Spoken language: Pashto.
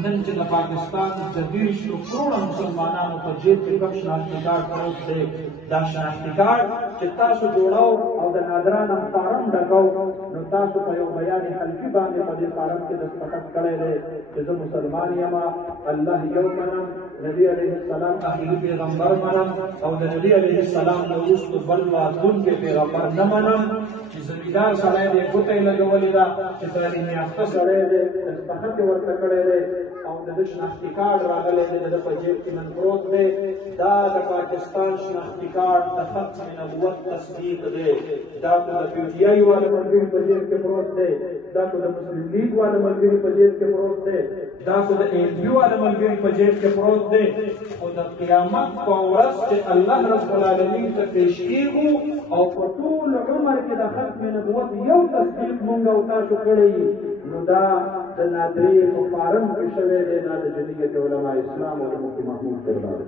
نن چې د پاکستان د 20 کروڑه مسلمانانو په جیب کې کوم شناختی کارت پروت دی، دا شناختی کارت چې تاسو جوړاو او د نادرانه فارم ډکاو، نو تاسو په یو بیان حلفي باندې په دې فارم کې دستخط کړی دی چې زه مسلمان یم، الله یو منم، نبی علیه السلام اخري پیغمبر منم، او د نبی علیه السلام نه وروسته بل راتلونکی پیغمبر نه منم، چې زمیندار سړی دی ګوته یې لګولې ده، چې تعلیم یافته سړی دی دستخط یې ورته کړی دی او د ده شناختی کارډ راغلی دی، د ده په جیب کې نن پروت دی. دا د پاکستان شناختی کارډ د ختم نبوت تصدیق دی. دا که د پی ټي آی والا ملګري په جیب کې پروت دی، دا که د مسلم لیګ والا ملګري په جیب کې پروت دی، دا که د اے پي والا ملګري په جیب کې پروت دی. خو د قیامت په ورځ چې الله رب العالمین ته پیش کېږو او په ټول عمر کې د ختم نبوت یو تصدیق مونږ او تاسو کړی، نو دا د نادرې په فارم کې شوی دی، دا د جمعیت علماء اسلام او د مفتي محمود دربار